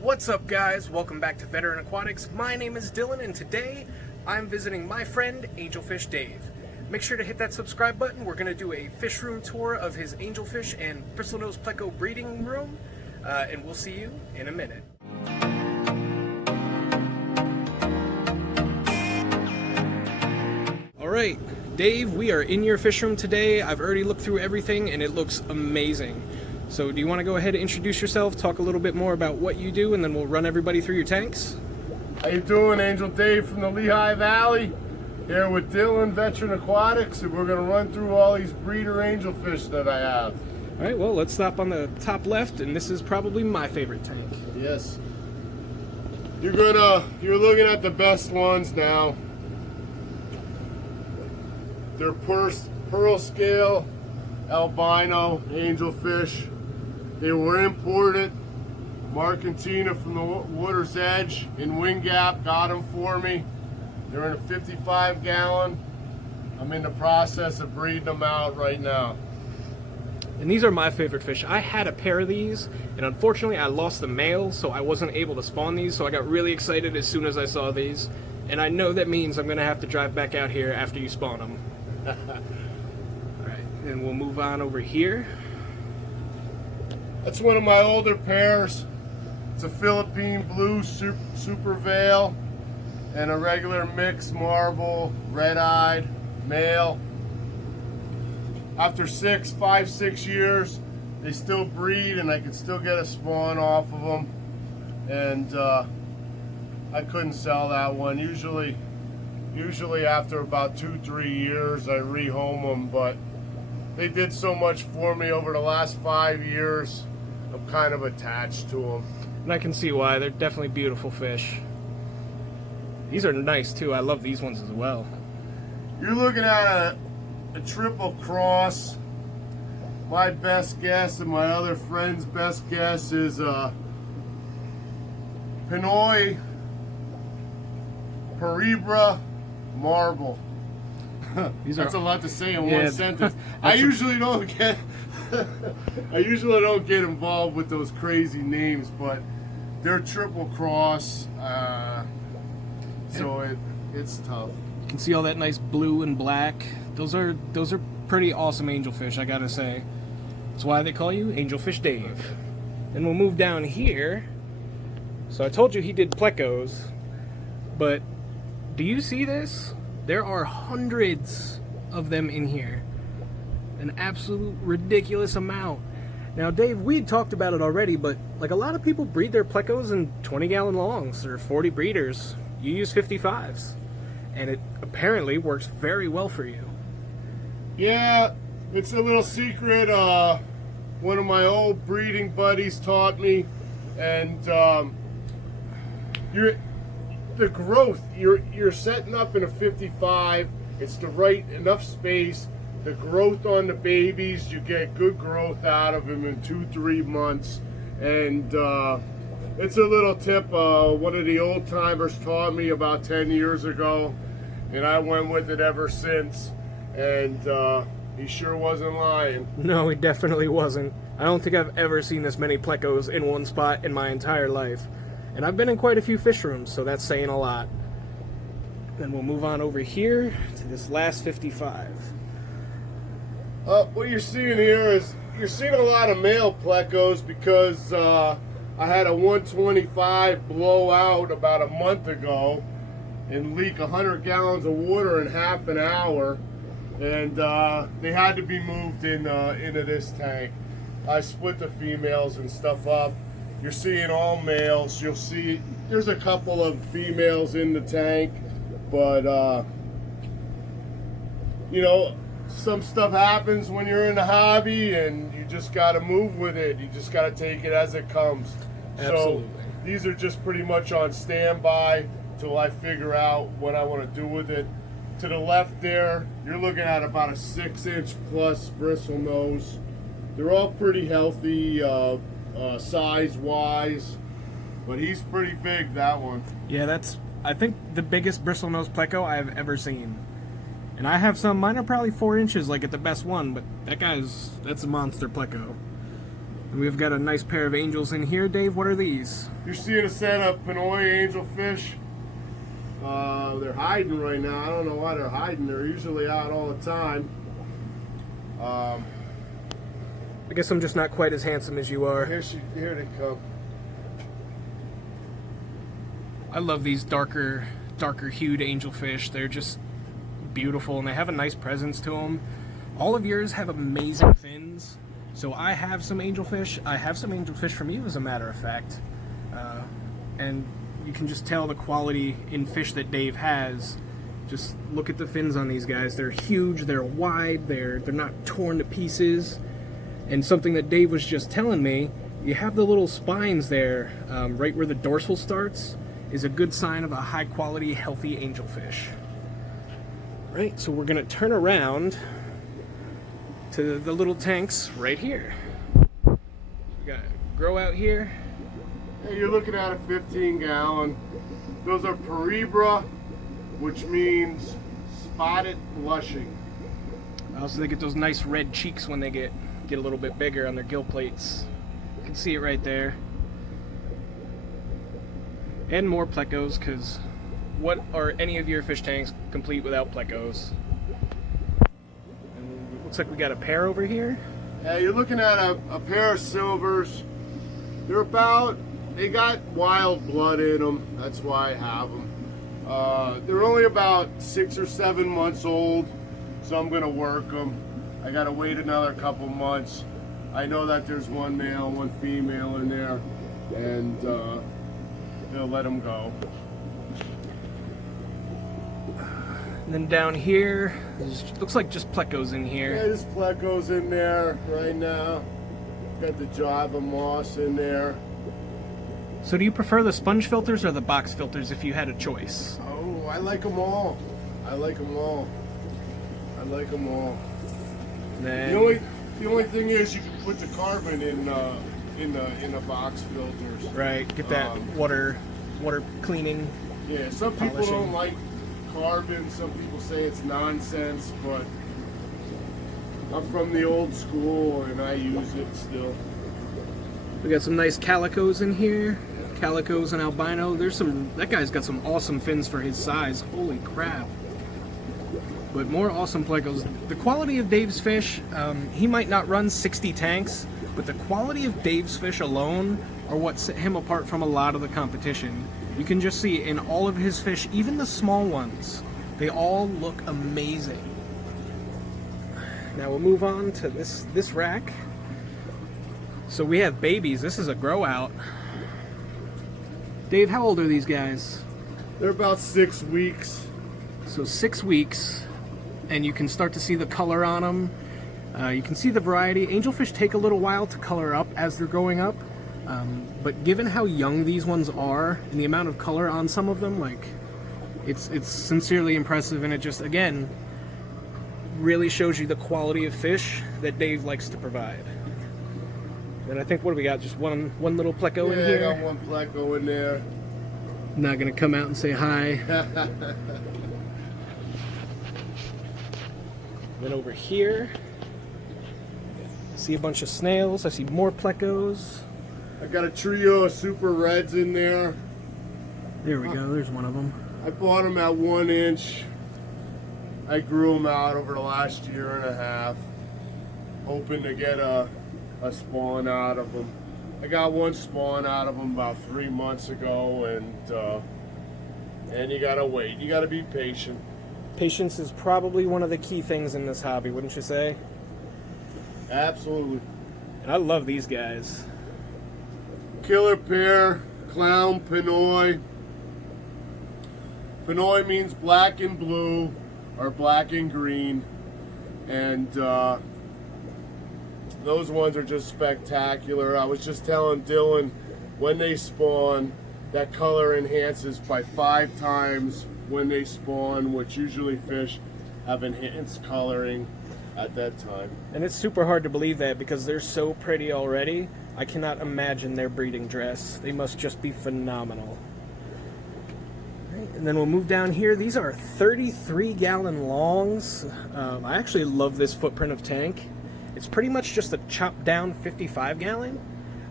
What's up, guys? Welcome back to Veteran Aquatics. My name is Dylan, and today I'm visiting my friend Angelfish Dave. Make sure to hit that subscribe button. We're going to do a fish room tour of his angelfish and Bristlenose Pleco breeding room, and we'll see you in a minute. Alright, Dave, we are in your fish room today. I've already looked through everything and it looks amazing. So do you want to go ahead and introduce yourself, talk a little bit more about what you do, and then we'll run everybody through your tanks? How you doing? Angel Dave from the Lehigh Valley, here with Dylan, Veteran Aquatics, and we're going to run through all these breeder angelfish that I have. Alright, well, let's stop on the top left, and this is probably my favorite tank. Yes. You're looking at the best ones now. They're pearl scale albino angelfish. They were imported. Mark and Tina from the Water's Edge in Wind Gap got them for me. They're in a 55 gallon. I'm in the process of breeding them out right now. And these are my favorite fish. I had a pair of these, and unfortunately I lost the male, so I wasn't able to spawn these, so I got really excited as soon as I saw these. And I know that means I'm going to have to drive back out here after you spawn them. Alright, and we'll move on over here. That's one of my older pairs. It's a Philippine blue super veil and a regular mixed marble red-eyed male. After 5, 6 years, they still breed and I can still get a spawn off of them. And I couldn't sell that one. Usually after about 2-3 years I rehome them, but they did so much for me over the last 5 years. I'm kind of attached to them. And I can see why. They're definitely beautiful fish. These are nice too. I love these ones as well. You're looking at a triple cross. My best guess and my other friend's best guess is Pinoy Perebra Marble. That's a lot to say in one sentence. I usually don't get involved with those crazy names, but they're triple cross, so it's tough. You can see all that nice blue and black. Those are pretty awesome angelfish, I gotta say. That's why they call you Angelfish Dave. And we'll move down here. So I told you he did plecos, but do you see this? There are hundreds of them in here. An absolute ridiculous amount. Now, Dave, we had talked about it already, but like a lot of people breed their plecos in 20-gallon longs or 40 breeders. You use 55s, and it apparently works very well for you. Yeah, it's a little secret. One of my old breeding buddies taught me, and the growth you're setting up in a 55. It's the right enough space. The growth on the babies, you get good growth out of them in 2-3 months. And it's a little tip one of the old timers taught me about 10 years ago, and I went with it ever since. And he sure wasn't lying. No, he definitely wasn't. I don't think I've ever seen this many plecos in one spot in my entire life. And I've been in quite a few fish rooms, so that's saying a lot. Then we'll move on over here to this last 55. What you're seeing here is you're seeing a lot of male plecos because I had a 125 blow out about a month ago and leak 100 gallons of water in half an hour, and they had to be moved into this tank. I split the females and stuff up. You're seeing all males. You'll see there's a couple of females in the tank, but you know, some stuff happens when you're in the hobby, and you just got to move with it. You just got to take it as it comes. Absolutely. So these are just pretty much on standby till I figure out what I want to do with it. To the left there, you're looking at about a 6-inch plus Bristlenose. They're all pretty healthy size-wise, but he's pretty big, that one. Yeah, that's, I think, the biggest Bristlenose pleco I have ever seen. And I have some, mine are probably 4 inches, like at the best one, but that's a monster pleco. And we've got a nice pair of angels in here. Dave, what are these? You're seeing a set of Pinoy angelfish. They're hiding right now. I don't know why they're hiding. They're usually out all the time. I guess I'm just not quite as handsome as you are. Here they come. I love these darker hued angelfish. They're just beautiful, and they have a nice presence to them. All of yours have amazing fins. So I have some angelfish. I have some angelfish from you, as a matter of fact. And you can just tell the quality in fish that Dave has. Just look at the fins on these guys. They're huge, they're wide, they're not torn to pieces. And something that Dave was just telling me, you have the little spines there, right where the dorsal starts, is a good sign of a high quality, healthy angelfish. Right, so we're gonna turn around to the little tanks right here. We got grow out here. Hey, you're looking at a 15-gallon. Those are Perebra, which means spotted blushing. Also, they get those nice red cheeks when they get a little bit bigger on their gill plates. You can see it right there. And more plecos, because what are any of your fish tanks complete without plecos? And looks like we got a pair over here. Yeah, you're looking at a pair of silvers. They got wild blood in them. That's why I have them. They're only about 6 or 7 months old, so I'm gonna work them. I gotta wait another couple months. I know that there's one male, one female in there, and they'll let them go. And then down here, looks like just plecos in Yeah, here. there's plecos in there right now. Got the Java moss in there. So do you prefer the sponge filters or the box filters if you had a choice? Oh, I like them all. I like them all. I like them all. Then, The only thing is you can put the carbon in the box filters. right, get that water cleaning. Yeah, some people polishing. don't like carbon. Some people say it's nonsense, but I'm from the old school and I use it still. We got some nice calicos in here. Calicos and albino. That guy's got some awesome fins for his size. Holy crap. But more awesome plecos. The quality of Dave's fish, he might not run 60 tanks, but the quality of Dave's fish alone are what set him apart from a lot of the competition. You can just see in all of his fish, even the small ones, they all look amazing. Now we'll move on to this rack. So we have babies. This is a grow out. Dave, how old are these guys? They're about 6 weeks. So 6 weeks, and you can start to see the color on them. You can see the variety. Angelfish take a little while to color up as they're growing up, but given how young these ones are and the amount of color on some of them, like it's sincerely impressive, and it just again really shows you the quality of fish that Dave likes to provide. And I think, what do we got? Just one little pleco in Yeah, here. I got one pleco in there. Not gonna come out and say hi. Then over here, see a bunch of snails. I see more plecos. I got a trio of super reds in there. There we go. There's one of them. I bought them at 1 inch. I grew them out over the last year and a half, hoping to get a spawn out of them. I got one spawn out of them about 3 months ago, and you gotta wait. You gotta be patient. Patience is probably one of the key things in this hobby, wouldn't you say? Absolutely. And I love these guys. Killer pair, clown Pinoy. Pinoy means black and blue, or black and green, and those ones are just spectacular. I was just telling Dylan, when they spawn, that color enhances by 5 times when they spawn, which usually fish have enhanced coloring at that time. And it's super hard to believe that because they're so pretty already. I cannot imagine their breeding dress. They must just be phenomenal. Right, and then we'll move down here. These are 33-gallon longs. I actually love this footprint of tank. It's pretty much just a chopped down 55 gallon,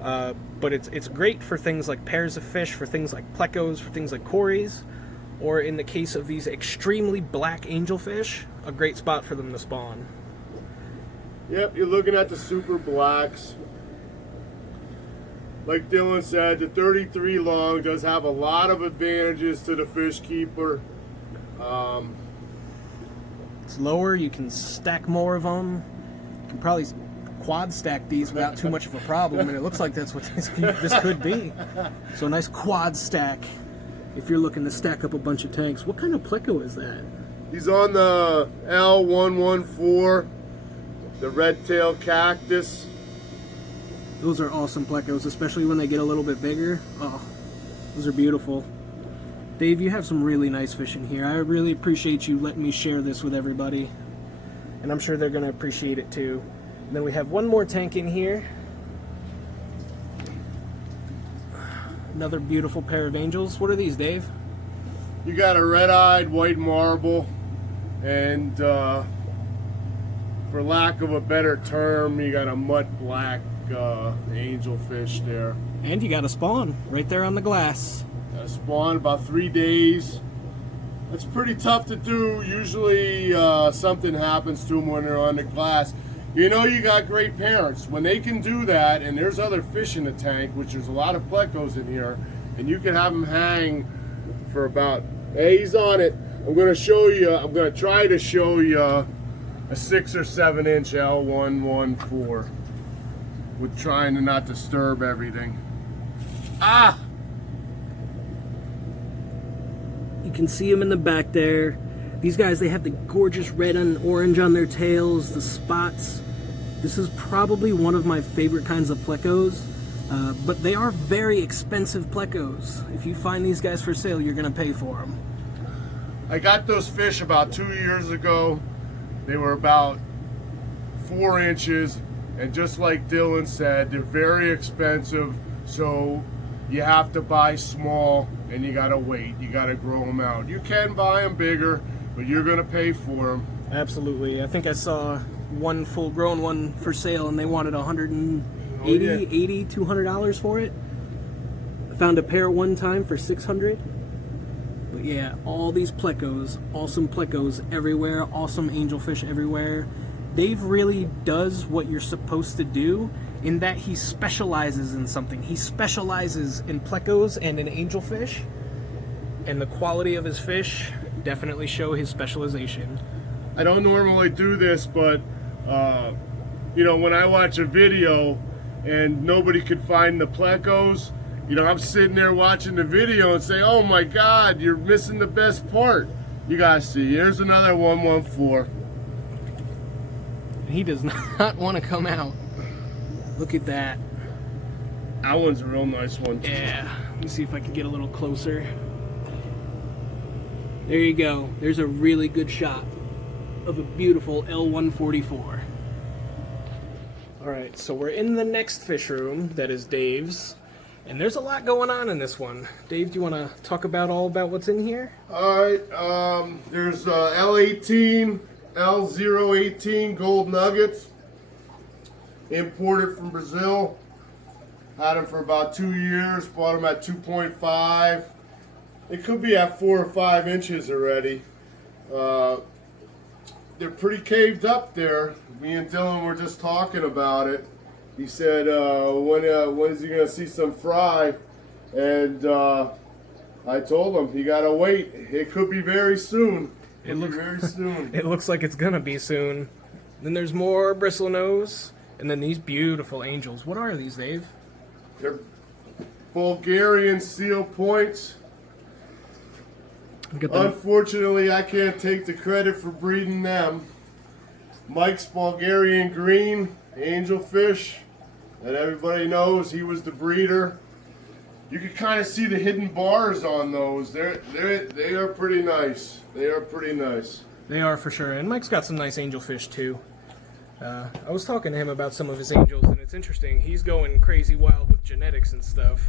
but it's great for things like pairs of fish, for things like plecos, for things like cories, or in the case of these extremely black angelfish, a great spot for them to spawn. Yep, you're looking at the super blacks. Like Dylan said, the 33 long does have a lot of advantages to the fish keeper. It's lower, you can stack more of them. You can probably quad stack these without too much of a problem, and it looks like that's what this could be. So a nice quad stack if you're looking to stack up a bunch of tanks. What kind of pleco is that? He's on the L114, the red-tailed cactus. Those are awesome plecos, especially when they get a little bit bigger. Oh, those are beautiful. Dave, you have some really nice fish in here. I really appreciate you letting me share this with everybody. And I'm sure they're going to appreciate it too. And then we have one more tank in here. Another beautiful pair of angels. What are these, Dave? You got a red-eyed white marble, and for lack of a better term, you got a mud black angelfish there. And you got a spawn right there on the glass. Got a spawn about 3 days. It's pretty tough to do. Usually something happens to them when they're on the glass. You know you got great parents. When they can do that, and there's other fish in the tank, which there's a lot of plecos in here, and you can have them hang for about, hey, he's on it. I'm going to show you, I'm going to try to show you a 6 or 7 inch L114 with trying to not disturb everything. Ah! You can see them in the back there. These guys, they have the gorgeous red and orange on their tails, the spots. This is probably one of my favorite kinds of plecos, but they are very expensive plecos. If you find these guys for sale, you're going to pay for them. I got those fish about 2 years ago. They were about 4 inches, and just like Dylan said, they're very expensive, so you have to buy small, and you gotta wait. You gotta grow them out. You can buy them bigger, but you're gonna pay for them. Absolutely. I think I saw one full-grown one for sale, and they wanted $180, $200 for it. I found a pair one time for $600. But yeah, all these plecos, awesome plecos everywhere, awesome angelfish everywhere. Dave really does what you're supposed to do, in that he specializes in something. He specializes in plecos and in angelfish, and the quality of his fish definitely show his specialization. I don't normally do this, but you know, when I watch a video and nobody could find the plecos, you know, I'm sitting there watching the video and say, oh my God, you're missing the best part. You guys see, here's another 114. He does not want to come out. Look at that. That one's a real nice one too. Yeah, let me see if I can get a little closer. There you go. There's a really good shot of a beautiful L144. Alright, so we're in the next fish room, that is Dave's. And there's a lot going on in this one. Dave, do you want to talk all about what's in here? Alright, there's L18, L018 gold nuggets. Imported from Brazil. Had them for about 2 years. Bought them at 2.5. It could be at 4 or 5 inches already. They're pretty caved up there. Me and Dylan were just talking about it. He said, when is he going to see some fry? And I told him, you got to wait. It could be very soon. It looks very soon. It looks like it's going to be soon. Then there's more Bristlenose. And then these beautiful angels. What are these, Dave? They're Bulgarian seal points. Unfortunately, I can't take the credit for breeding them. Mike's Bulgarian green angelfish that everybody knows, he was the breeder. You can kind of see the hidden bars on those. They are pretty nice. They are pretty nice. They are for sure. And Mike's got some nice angelfish too. I was talking to him about some of his angels, and it's interesting. He's going crazy wild with genetics and stuff.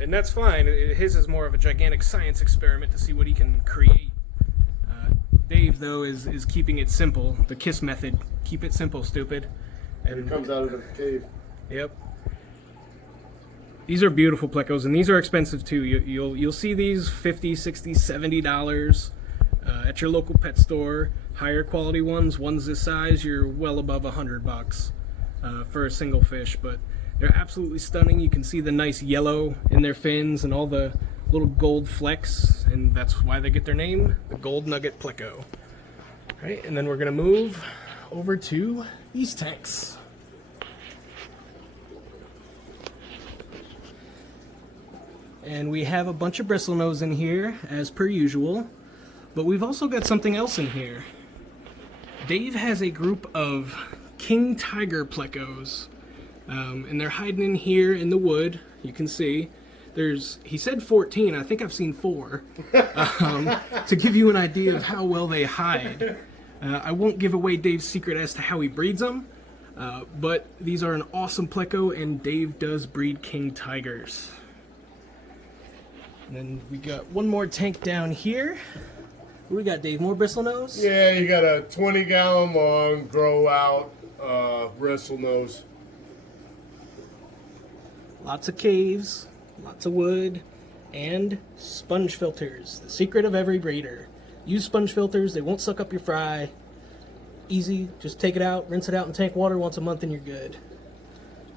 And that's fine. His is more of a gigantic science experiment to see what he can create. Dave, though, is keeping it simple. The KISS method. Keep it simple, stupid. And it comes out of the cave. Yep. These are beautiful plecos, and these are expensive too. You'll see these $50, $60, $70 at your local pet store. Higher quality ones this size, you're well above $100 for a single fish. But they're absolutely stunning. You can see the nice yellow in their fins and all the little gold flecks, and that's why they get their name, the Gold Nugget Pleco. Right, and then we're gonna move over to these tanks. And we have a bunch of Bristlenose in here, as per usual, but we've also got something else in here. Dave has a group of king tiger plecos, and they're hiding in here in the wood. You can see he said 14. I think I've seen 4 to give you an idea of how well they hide. I won't give away Dave's secret as to how he breeds them, but these are an awesome pleco, and Dave does breed king tigers. And then we got one more tank down here. What do we got, Dave? More Bristlenose? Yeah, you got a 20-gallon long grow out Bristlenose. Lots of caves, lots of wood, and sponge filters. The secret of every breeder. Use sponge filters, they won't suck up your fry. Easy, just take it out, rinse it out in tank water once a month and you're good.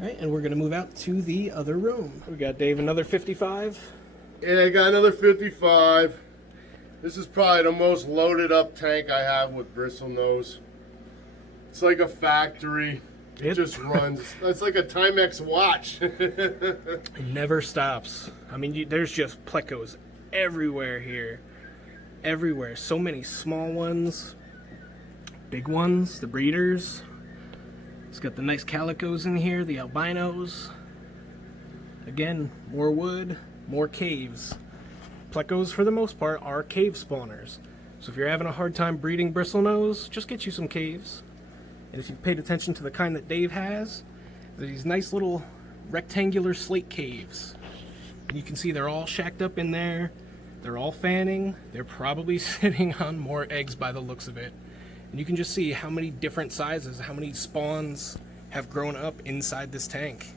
Alright, and we're gonna move out to the other room. We got, Dave, another 55. Yeah, I got another 55. This is probably the most loaded up tank I have with Bristlenose. It's like a factory. It just runs. It's like a Timex watch. It never stops. I mean, there's just plecos everywhere here. Everywhere. So many small ones, big ones, the breeders. It's got the nice calicos in here, the albinos. Again, more wood, more caves. Plecos, for the most part, are cave spawners. So if you're having a hard time breeding Bristlenose, just get you some caves. And if you've paid attention to the kind that Dave has, these nice little rectangular slate caves. And you can see they're all shacked up in there. They're all fanning. They're probably sitting on more eggs by the looks of it. And you can just see how many different sizes, how many spawns have grown up inside this tank.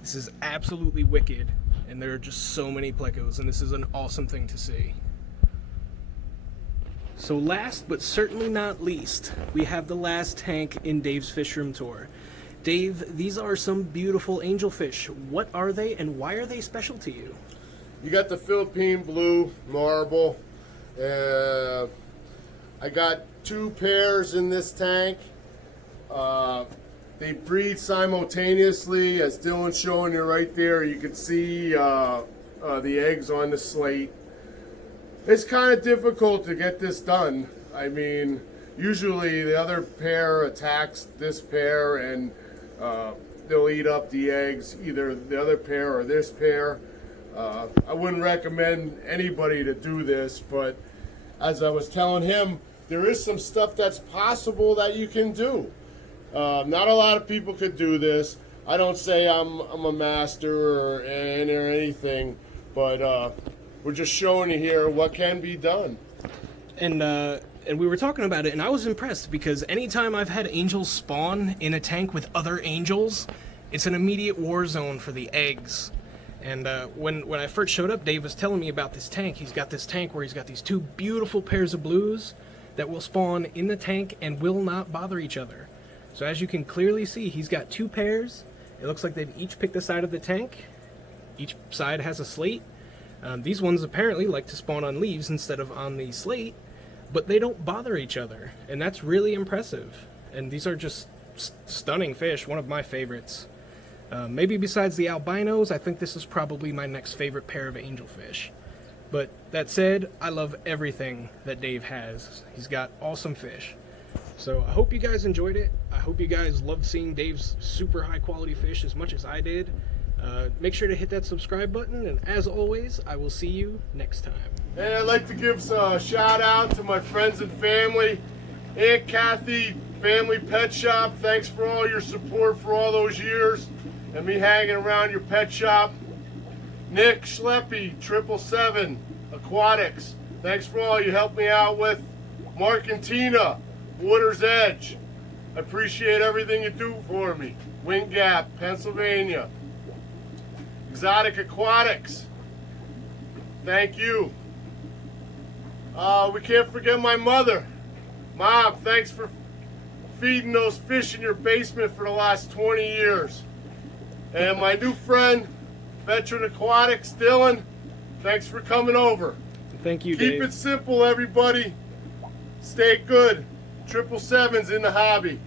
This is absolutely wicked. And there are just so many plecos, and this is an awesome thing to see. So last but certainly not least, we have the last tank in Dave's fish room tour. Dave, these are some beautiful angelfish. What are they, and why are they special to you? You got the Philippine blue marble. I got 2 pairs in this tank. They breed simultaneously, as Dylan's showing you right there. You can see the eggs on the slate. It's kind of difficult to get this done. I mean, usually the other pair attacks this pair and they'll eat up the eggs, either the other pair or this pair. I wouldn't recommend anybody to do this, but as I was telling him, there is some stuff that's possible that you can do. Not a lot of people could do this. I don't say I'm a master or anything, but we're just showing you here what can be done. And we were talking about it, and I was impressed because anytime I've had angels spawn in a tank with other angels, it's an immediate war zone for the eggs. And when I first showed up, Dave was telling me about this tank. He's got this tank where he's got these 2 beautiful pairs of blues that will spawn in the tank and will not bother each other. So as you can clearly see, he's got 2 pairs. It looks like they've each picked a side of the tank. Each side has a slate. These ones apparently like to spawn on leaves instead of on the slate, but they don't bother each other, and that's really impressive. And these are just stunning fish, one of my favorites. Maybe besides the albinos, I think this is probably my next favorite pair of angelfish. But that said, I love everything that Dave has. He's got awesome fish. So I hope you guys enjoyed it. I hope you guys loved seeing Dave's super high quality fish as much as I did. Make sure to hit that subscribe button, and as always, I will see you next time. And I'd like to give a shout out to my friends and family. Aunt Kathy, Family Pet Shop, thanks for all your support for all those years and me hanging around your pet shop. Nick Schleppy, 777 Aquatics, thanks for all you helped me out with. Mark and Tina, Water's Edge. I appreciate everything you do for me. Wind Gap, Pennsylvania. Exotic Aquatics. Thank you. We can't forget my mother. Mom, thanks for feeding those fish in your basement for the last 20 years. And my new friend, Veteran Aquatics, Dylan, thanks for coming over. Thank you, Keep Dave. it simple, everybody. Stay good. 777's in the hobby.